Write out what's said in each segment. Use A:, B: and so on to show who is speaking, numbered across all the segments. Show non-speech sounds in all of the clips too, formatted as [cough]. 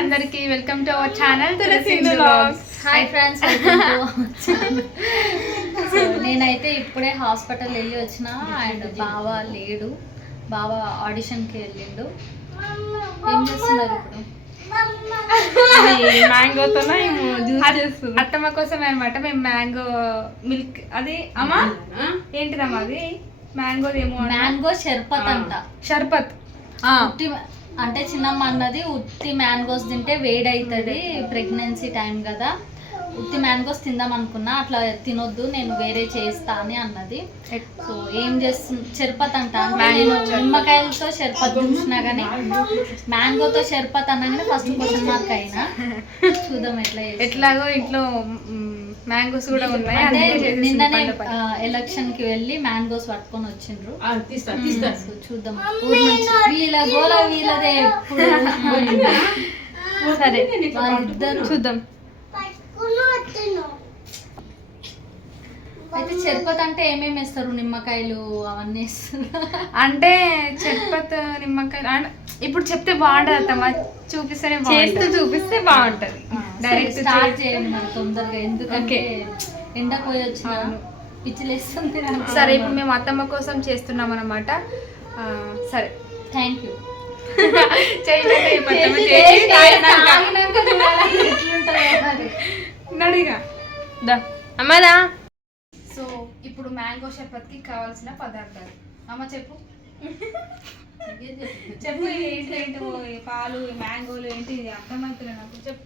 A: అందరికి. Welcome to our channel Tulasi
B: hi friends నేనైతే ఇప్పుడే హాస్పిటల్ వెళ్ళి వచ్చిన అండ్ బావ లేడు. బావ ఆడిషన్కి వెళ్ళిండు. ఏం చేస్తున్నారు ఇప్పుడు?
A: అత్తమ్మ కోసమే అనమాట మేము మ్యాంగో మిల్క్ అది అమ్మా? ఏంటిదమ్మా అది? మ్యాంగోది ఏమో?
B: మ్యాంగో షర్బత్ అంట.
A: షర్బత్
B: అంటే చిన్నమ్మ అన్నది ఉత్తి మ్యాంగోస్ తింటే వేడవుతుంది ప్రెగ్నెన్సీ టైం కదా. ఉత్తి మ్యాంగోస్ తిందాం అనుకున్నా అట్లా తినొద్దు నేను వేరే చేస్తా అని అన్నది. సో ఏం చేస్తుంది షర్బత్ అంట. నేను నిమ్మకాయలతో షర్బత్ చూసినా కానీ మ్యాంగోతో షర్బత్ అనగానే ఫస్ట్ క్వశ్చన్ మార్క్ అయినా. చూద్దాం ఎట్లా.
A: ఎట్లాగో ఇంట్లో మ్యాంగోస్ కూడా ఉన్నాయి.
B: నిన్ననే. ఎలక్షన్కి వెళ్ళి మ్యాంగోస్ పట్టుకొని వచ్చిండ్రు.
C: తీస్తా తీస్తా.
B: సో చూద్దాం. వీళ్ళ గోల వీళ్ళదే
A: సరే. చూద్దాం.
B: అయితే చెరుపతి అంటే ఏమేమి వేస్తారు? నిమ్మకాయలు అవన్నీ వేస్తారు.
A: అంటే చెప్పత్ నిమ్మకాయ అన్- ఇప్పుడు చెప్తే బాగుంటది అత్తమ్మ చూపిస్తేనే
C: చేస్తూ
A: బాగుంటది.
C: చూపిస్తే బాగుంటది
A: డైరెక్ట్
B: స్టార్ట్ చేయండి మరి తొందరగా ఎందుకంటే ఎండ పోయి వచ్చిన పిచ్చిలేస్తుంది
A: సరే ఇప్పుడు మేము అత్తమ్మ కోసం చేస్తున్నాం అనమాట సరే.
B: థ్యాంక్ [laughs] యూ
A: తాగినాక. నడిగా. దా.
C: అమ్మదా
A: సో ఇప్పుడు మ్యాంగో షర్బత్కి కావాల్సిన పదార్థాలు. అమ్మ చెప్పు. చెప్పు ఏంటి పాలు మ్యాంగోలు ఏంటి ఇది అర్థమవుతుంది నాకు. చెప్పు.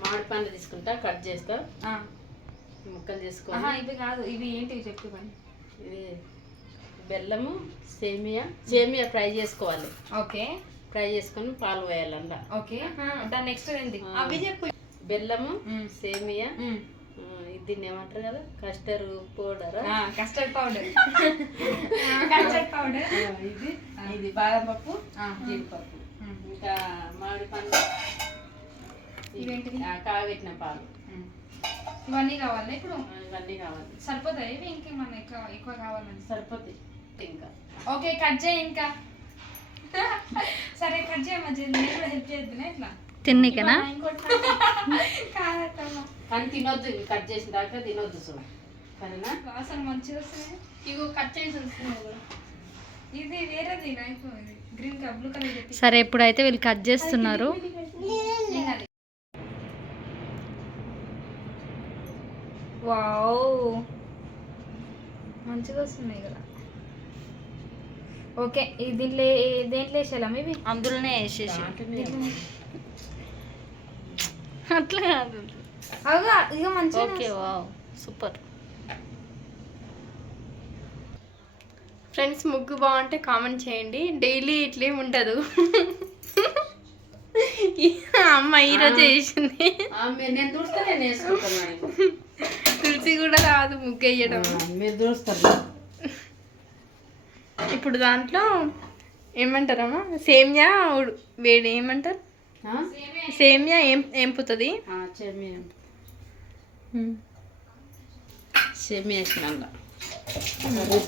D: మామిడి పండు తీసుకుంటా కట్ చేస్తా.
A: ఆ.
D: ముక్కలు
A: ఆహా,
D: చేసుకొని
A: ఇవి కాదు ఇవి ఏంటివి చెప్పు పని
D: ఇది బెల్లము సేమియా. సేమియా ఫ్రై చేసుకోవాలి.
A: ఓకే.
D: ఫ్రై చేసుకొని పాలు పోయాలి అందులో
A: ఓకే దాని నెక్స్ట్ ఏంటి?
D: అవి చెప్పు. బెల్లము. సేమియా. దీన్ని ఏమంటారు కదా? Custard powder?
A: Custard powder. [laughs] Custard powder.
D: ఇది ఇది బాదం పప్పు. జీడిపప్పు. ఇంకా మామిడి పండు కాగబెట్టిన పాలు.
A: ఇవన్నీ కావాలి ఇప్పుడు?
D: ఇవన్నీ కావాలి.
A: సరిపోతాయి? ఇవి ఇంకేమన్నా ఎక్కువ ఎక్కువ కావాలని?
D: సరిపోతాయి ఇంకా.
A: ఓకే కట్ చేయి ఇంకా. [laughs] సరే కట్ చేయ మంచి నేను కూడా హెల్ప్ చేద్దునే ఇట్లా?
B: తిన్నికనా?
D: కానీ తినొద్దు ఇవి కట్ చేసిన దాకా తినొద్దు చూడు. సరేనా?
A: వాసన మంచిగా వస్తుంది. ఇగో కట్ చేసి వస్తున్నావు కూడా ఇది వేరేది నైఫ్ ఇది గ్రీన్ కలర్ బ్లూ కలర్ పెట్టి
B: సరే ఇప్పుడైతే వీళ్ళు కట్ చేస్తున్నారు.
A: వావ్. మంచిగా వస్తున్నాయి కదా ఓకే ఇది దీంట్లో దేంట్లో వేసేయాలమ్మ ఇవి
B: అందులోనే వేసేసి. అట్లా కాదు ఓకే వావ్ సూపర్.
C: ఫ్రెండ్స్ ముగ్గు బాగుంటే కామెంట్ చేయండి. డైలీ ఇట్లేం ఉండదు ఈ అమ్మ ఈరోజు చేసింది. తులసి కూడా రాదు ముగ్గు వేయడం. ఇప్పుడు దాంట్లో ఏమంటారమ్మా? సేమియా వేడి ఏమంటారు? సేమియా ఏం ఏంపుతుంది?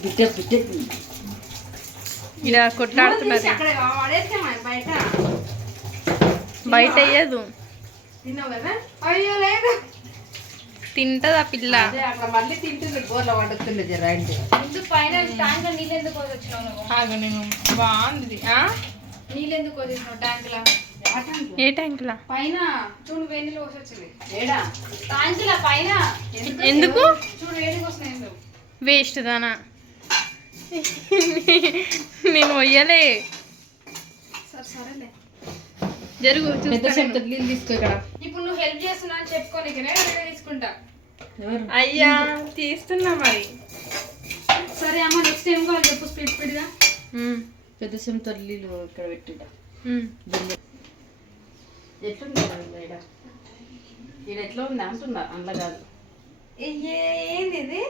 D: బిడ్డ బిడ్డ.
C: ఇలా కొట్లాడుతున్నారు బయట. వేయదు.
A: అయ్యో లేదు.
C: తింటది ఆ పిల్ల?
D: అదే అక్కడ మళ్ళీ తింటుంది పడుతుంది జర
A: పైన
C: బాగుంది. ఆ?
A: నీళ్ళు ఎందుకు వచ్చినావు ట్యాంక్ లా?
C: ఏ ట్యాంకులా
A: పైన చూడు వేడి నీళ్ళు పోసి వచ్చింది
D: ఏడా?
A: ట్యాంక్ లా పైన?
C: ఎందుకు
A: చూడు వేడికి వస్తున్నాయి ఎందుకు
C: వేస్ట్ దానా? నేను పోయలే
A: సరే సరేలే.
C: జరుగు
D: పెద్ద
C: చూస్తా
D: చెంత నీళ్ళు తీసుకో ఇక్కడ.
A: ఇప్పుడు నువ్వు హెల్ప్ చేస్తున్నా అని చెప్పుకోనికనే నేను తీసుకుంటా.
D: ఎవరు?
C: అయ్యా తీస్తున్నా మరి.
A: సరే అమ్మ నెక్స్ట్ ఏం కావాలి చెప్పు స్పీడ్ స్పీడ్గా.
C: ఉమ్,
D: పెద్ద నీళ్ళు ఇక్కడ పెట్టిండ. ఎట్లుంది ఎట్లా ఉంది అంటున్నా అందులో కాదు
A: ఏంది ఇది.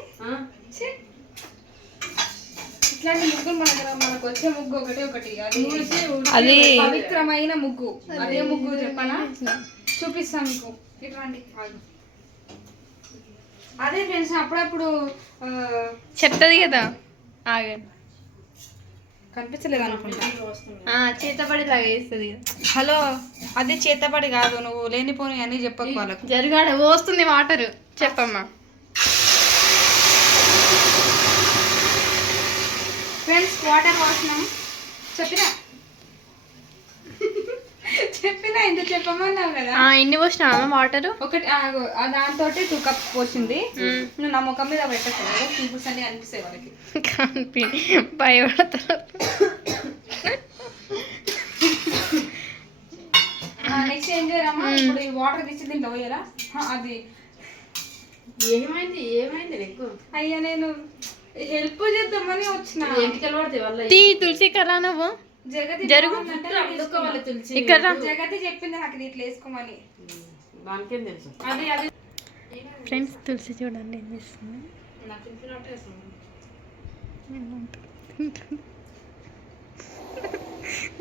A: ఇట్లాంటి ముగ్గులు మన దగ్గర మనకు వచ్చే ముగ్గు ఒకటి ఒకటి. అది పవిత్రమైన ముగ్గు. అదే ముగ్గు చెప్పనా? చూపిస్తాను మీకు. ఇట్లాంటి. అదే ఫ్రెండ్స్ అప్పుడప్పుడు
C: చెప్తుంది కదా? ఆగండి.
A: కనిపించలేదు అనుకుంటా
C: చేతపడి లాగేస్తుంది
A: హలో అదే చేతపడి కాదు నువ్వు లేనిపోని అన్ని చెప్పకు వాళ్ళకు.
C: జరుగాడ పోస్తుంది వాటర్. చెప్పమ్మా.
A: ఫ్రెండ్స్ వాటర్ పోసినాం చెప్పినా చెప్పినా ఇంత చెప్పమన్నావు కదా?
C: ఆ, ఎన్ని పోసినావా వాటర్?
A: ఒకటి దాంతో టూ కప్ పోసింది. నువ్వు నా ముఖం మీద పెట్టకూడదు పింపుల్స్ అన్ని అనిపిస్తాయి వాళ్ళకి.
C: కనిపి భయపడతారు.
A: నెక్స్ట్ ఏం చేయరమ్మా? ఇప్పుడు ఈ వాటర్ తీసి దీంట్లో పోయారా? అది.
D: ఏమైంది? ఏమైంది నీకు?
A: అయ్యా నేను హెల్ప్ చేద్దామని వచ్చిన.
D: ఎంటికలు పడతాయి వల్ల
C: తీ తులసి కరా నువ్వు. జరుగు. ఇక్కడ.
A: జగతి చెప్పింది నాకు ఇట్లా వేసుకోమని.
D: దానికేం తెలుసు?
A: అది అది.
C: ఫ్రెండ్స్ తులసి చూడండి ఏం చేస్తుంది.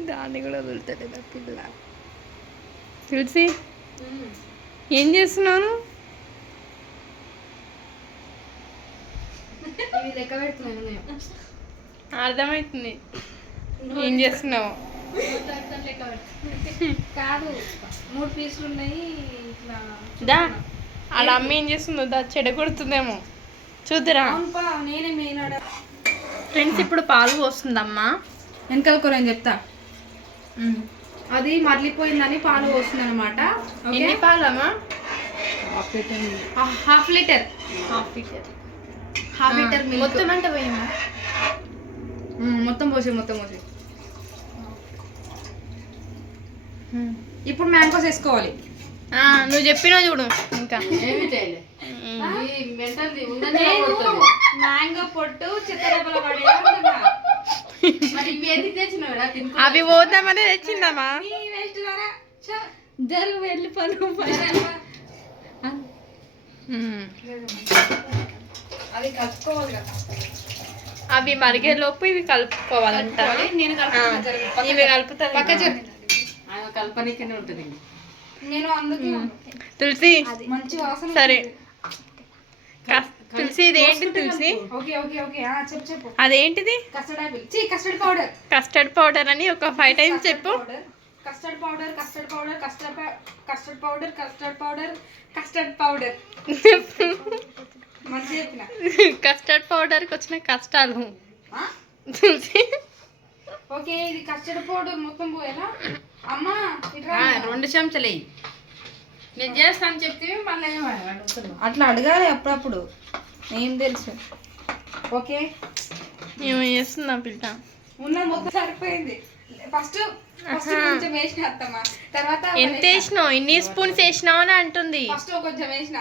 C: దాన్ని కూడా వదులుతలేదు ఆ పిల్ల. తులసి ఏం చేస్తున్నాను అర్థమవుతుంది ఏం చేస్తున్నావు?
A: కాదు మూడు పీసులు ఉన్నాయి ఇట్లా
C: దా. అలా అమ్మ ఏం చేస్తుందో దా చెడ కొడుతుందేమో చూద్దురా.
A: అవునుపా నేనే మెయిన్
C: ఫ్రెండ్స్ ఇప్పుడు పాలు పోస్తుందమ్మా.
A: వెనకాల కూర అని చెప్తా? అది మరలిపోయిందని పాలు పోస్తుంది అనమాట
C: ఎన్ని పాలమ్మా?
A: Half litre
C: half litre.
A: Half litre.
C: మొత్తం అంటే పోయమ్మా
A: మొత్తం పోసే మొత్తం పోసే. ఇప్పుడు మ్యాంగోస్ వేసుకోవాలి.
C: ఆ, నువ్వు చెప్పినావు చూడు ఇంకా.
A: మ్యాంగో పొట్టు
C: అవి పోద్దామని తెచ్చిందమ్మా.
A: నీ వేస్ట్ ద్వారా చ, జరుగు వెళ్ళి పను
C: ఉమ్.
A: అది కలుపుకోవాలి కదా.
C: అవి మరిగే లోపు ఇవి కలుపుకోవాలంట.
A: కలుపుకోవాలి. నేను జరుగు. పక్క
C: ఇవి కలుపుతుంది
A: పక్క జరుగు.
D: కల్పనీకనే ఉంటుంది
A: నేను అందుకే
C: తులసి
A: మంచి వాసన
C: సరే. తులసి ఇది ఏంటి తులసి?
A: Okay okay okay. ఆ, చెప్పు చెప్పు.
C: అదేంటిది?
A: కస్టర్డ్ ఆపిల్ చీ కస్టర్డ్ పౌడర్.
C: కస్టర్డ్ పౌడర్ అని ఒక ఫైవ్ టైమ్స్ చెప్పు.
A: Custard powder custard powder custard custard powder custard powder custard powder. మంచి చెప్పిన.
C: కస్టర్డ్ పౌడర్కి వచ్చిన కష్టాలు.
A: ఆ?
C: తులసి.
A: ఓకే ఇది కస్టర్డ్ పౌడర్ మొత్తం పోయేలా?
D: రెండు చెంచాలు. నేను చేస్తాను చెప్తే మళ్ళీ
A: అట్లా అడగాలి అప్పుడప్పుడు. ఏం తెలుసు. ఓకే.
C: ఏమో చేస్తుందా పిల్ల
A: ఉన్న మొత్తం సరిపోయింది. ఫస్ట్ ఫస్ట్ కొంచెం వేసిన అత్తమ్మ. తర్వాత
C: ఎంత వేసినావు? ఎన్ని స్పూన్స్ వేసినావు అని అంటుంది.
A: ఫస్ట్ కొంచెం వేసిన.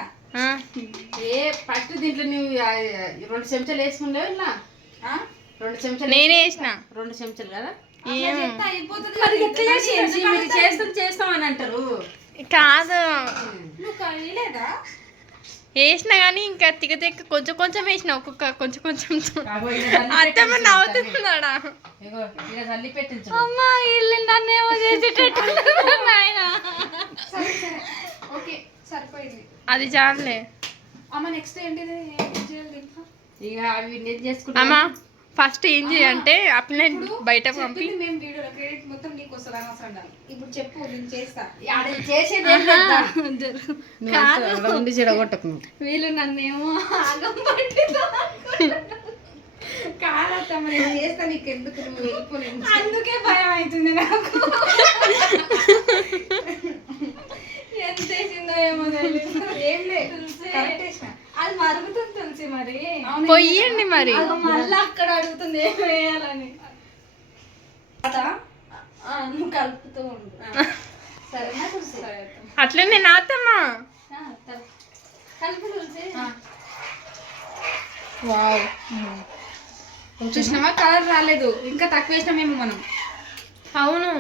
D: ఏ ఫస్ట్ దీంట్లో నువ్వు రెండు చెంచాలు వేసుకుంటావు ఇలా
A: ఆ?
D: రెండు చెంచాలు
C: నేనే వేసిన.
D: రెండు చెంచాలు కదా?
A: కదా.
D: చేస్తాం చేస్తాం అని అంటారు.
C: వేసిన కానీ ఇంకా తిక్క తిక్క కొంచెం కొంచెం వేసిన ఒక్కొక్క కొంచెం కొంచెం అత్తమ్మ నవ్వుతున్నాడా? అమ్మా వీళ్ళు నన్ను ఏమో చేసేటట్టు నాయనా.
A: సరే సరే. ఓకే సరిపోయింది.
C: అది చాలే.
A: అమ్మ నెక్స్ట్ ఏంటిది? ఏం చేయాలి దీంట్లో?
D: ఇక అవి నేను చేసుకుంటా.
C: అమ్మా. ఫస్ట్ ఏం చేయంటే అప్పుడే బయట పంపి.
A: ఇప్పుడు చెప్పు నేను
D: చేసేది [laughs] చెడగొట్టకు.
A: వీళ్ళు నన్నేమో ఆగం నేను చేస్తా నీకు ఎందుకు నువ్వు వెళ్ళిపోలేదు అందుకే భయం అవుతుంది నాకు. [laughs] ఎంత వేసిందో ఏమో ఏం లేదు. కరెక్ట్. అది మరుగుతుంది తులసి మరి?
C: పొయ్యండి మరి.
A: మళ్ళీ అక్కడ అడుగుతుంది ఏం వేయాలని. నువ్వు కలుపుతూ ఉండు. సరేనా తులసి?
C: అట్లనే నాతమ్మా.
A: కలుపు. తులసి.
C: వావ్.
A: చూసినామా కలర్ రాలేదు. ఇంకా తక్కువ వేసినామేమో మనం.
C: అవును.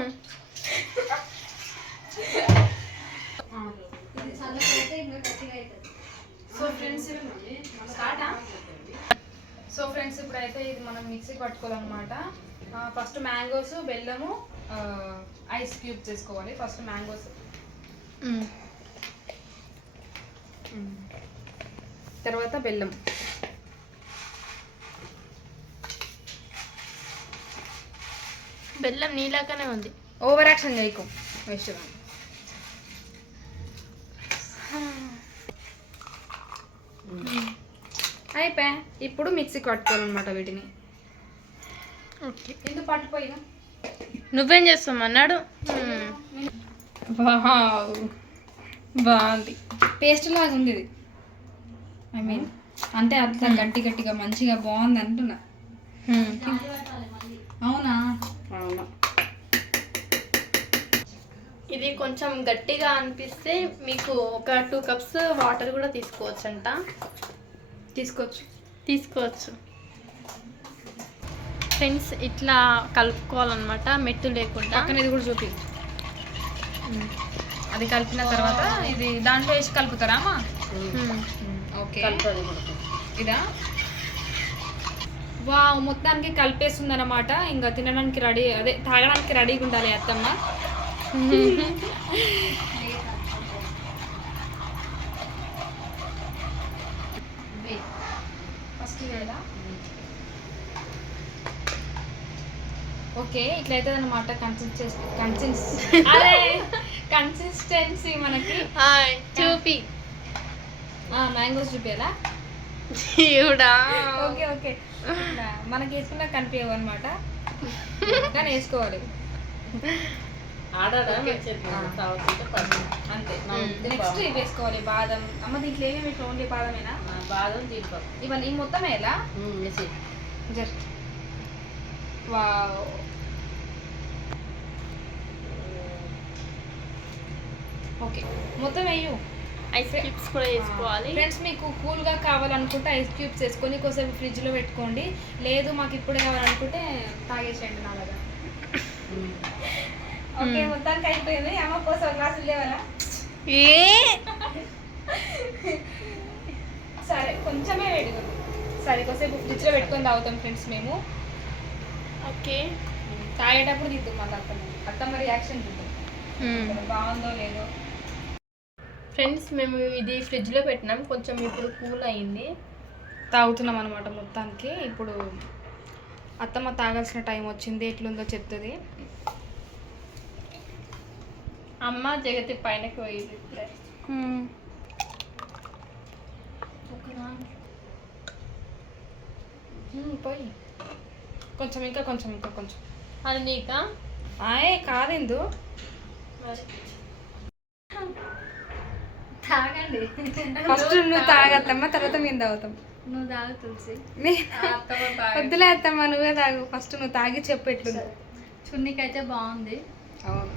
A: సో ఫ్రెండ్స్ స్టార్టా సో ఫ్రెండ్స్ ఇప్పుడైతే ఇది మనం మిక్సీ పట్టుకోవాలన్నమాట. ఫస్ట్ మ్యాంగోస్ బెల్లము ఐస్ క్యూబ్ చేసుకోవాలి. First mangoes. తర్వాత బెల్లం.
C: బెల్లం నీలాగానే ఉంది.
A: ఓవర్ యాక్షన్ చేయకు వేస్ట్ అయిపోయా ఇప్పుడు మిక్సీకి పట్టుకోవాలన్నమాట వీటిని.
C: ఓకే.
A: ఎందుకు పట్టుపోయినా
C: నువ్వేం చేస్తావు అన్నాడు
A: వావ్. బాగుంది పేస్ట్ లాగా ఉంది ఇది ఐ మీన్ అంటే అట్లా గట్టి గట్టిగా మంచిగా బాగుంది అంటున్నా. అవునా?
D: అవును.
C: ఇది కొంచెం గట్టిగా అనిపిస్తే మీకు ఒక టూ కప్స్ వాటర్ కూడా తీసుకోవచ్చు అంట
A: తీసుకోవచ్చు.
C: తీసుకోవచ్చు. ఫ్రెండ్స్ ఇట్లా కలుపుకోవాలన్నమాట మెట్టు లేకుండా.
A: పక్కన ఇది కూడా చూపి. అది కలిపిన తర్వాత ఇది దాంట్లో వేసి కలుపుతారా అమ్మా?
C: మ్మ్.
A: ఓకే. ఇదా? వావ్ మొత్తానికి కలిపేస్తుంది అనమాట ఇంకా తినడానికి రెడీ అదే తాగడానికి రెడీగా ఉండాలి అత్తమ్మ [laughs] ఫస్ట్ ఓకే ఇట్లయితే అనమాట కన్సిస్టెన్సీ కన్సిస్ అదే కన్సిస్టెన్సీ మనకి.
C: హాయ్ చూపి.
A: మ్యాంగోస్
C: ఈవిడా
A: ఓకే ఓకే. ఇట్లా మనకి వేసుకున్నా కనిపించవు అనమాట కానీ వేసుకోవాలి. నెక్స్ట్ ఇవి వేసుకోవాలి బాదం. అమ్మ దీంట్లో ఏమేమి ఓన్లీ బాదమేనా?
D: బాదం
A: ఇవన్నీ ఈ మొత్తం ఎలా జస్ట్. వావ్. ఓకే మొత్తం వేయు.
C: ఐస్ క్యూబ్స్ కూడా వేసుకోవాలి.
A: ఫ్రెండ్స్ మీకు కూల్గా కావాలనుకుంటే ఐస్ క్యూబ్స్ వేసుకొని కొంచెం ఫ్రిడ్జ్లో పెట్టుకోండి. లేదు మాకు ఇప్పుడే కావాలనుకుంటే తాగేసేయండి నాలాగా
D: ఉమ్.
A: ఓకే మొత్తానికి అయిపోయింది. అమ్మ కోసం గ్లాసులు లేవాలా
C: ఏ?
A: సరే కొంచెమే వేడిగా సరే కొంచెంసేపు ఫ్రిడ్జ్లో పెట్టుకొని తాగుతాం ఫ్రెండ్స్ మేము.
C: ఓకే.
A: తాగేటప్పుడు తిద్దాం మళ్ళీ అత్తమ్మ అత్తమ్మ రియాక్షన్ చూద్దాం బాగుందో లేదో.
C: ఫ్రెండ్స్ మేము ఇది ఫ్రిడ్జ్లో పెట్టినాం. కొంచెం ఇప్పుడు కూల్ అయింది.
A: తాగుతున్నాం అనమాట మొత్తానికి. ఇప్పుడు అత్తమ్మ తాగాల్సిన టైం వచ్చింది. ఎట్లుందో చెప్తుంది.
C: అమ్మ జగతి పైనకి పోయింది ఇప్పుడే.
A: పోయి. కొంచెం ఇంకా కొంచెం ఇంకా కొంచెం.
C: అది నీకా?
A: కాదెందు
C: మరి.
A: ఫస్ట్ నువ్వు తాగత్తమ్మ తర్వాత మేము తాగుతాం.
B: నువ్వు తాగు తులసి.
A: వద్దులే అత్తమ్మ నువ్వే తాగు. ఫస్ట్ నువ్వు తాగి చెప్పు ఎట్లుందో.
B: చున్నీకైతే బాగుంది.
A: అవును.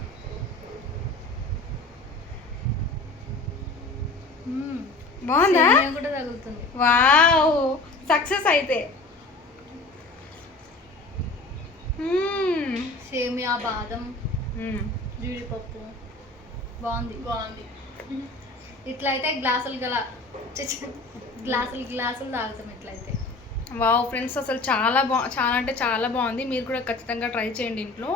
A: బాగుందా?
B: కూడా తగులుతుంది.
A: వావ్. సక్సెస్ అయితే.
B: సేమియా బాదం. జీడిపప్పు. బాగుంది.
C: బాగుంది.
B: ఇట్లయితే గ్లాసులు గల గ్లాసులు గ్లాసులు తాగుతాం ఇట్లయితే.
A: వావ్ ఫ్రెండ్స్ అసలు చాలా బా చాలా అంటే చాలా బాగుంది. మీరు కూడా ఖచ్చితంగా ట్రై చేయండి ఇంట్లో.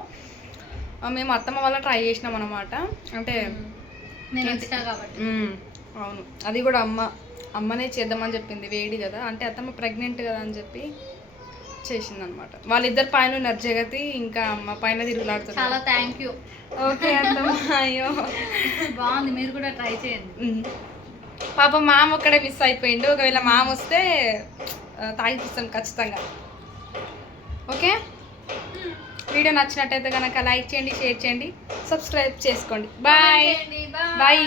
A: మేము అత్తమ్మ వల్ల ట్రై చేసినాం అనమాట అంటే. అవును. అది కూడా అమ్మ అమ్మనే చేద్దామని చెప్పింది వేడి కదా. అంటే అత్తమ్మ ప్రెగ్నెంట్ కదా అని చెప్పి చేసింది అనమాట వాళ్ళిద్దరు పైన ఉన్నారు జగతి ఇంకా అమ్మ పైన తిరుగులాడుతున్నారు
B: చాలా థ్యాంక్ యూ
A: ఓకే అయ్యో.
B: బాగుంది మీరు కూడా ట్రై చేయండి.
A: పాప మామ ఒక్కడే మిస్ అయిపోయిండు. ఒకవేళ మామ వస్తే తాగిపిస్తాం ఖచ్చితంగా. ఓకే? వీడియో నచ్చినట్టయితే కనుక లైక్ చేయండి షేర్ చేయండి సబ్స్క్రైబ్ చేసుకోండి. Bye bye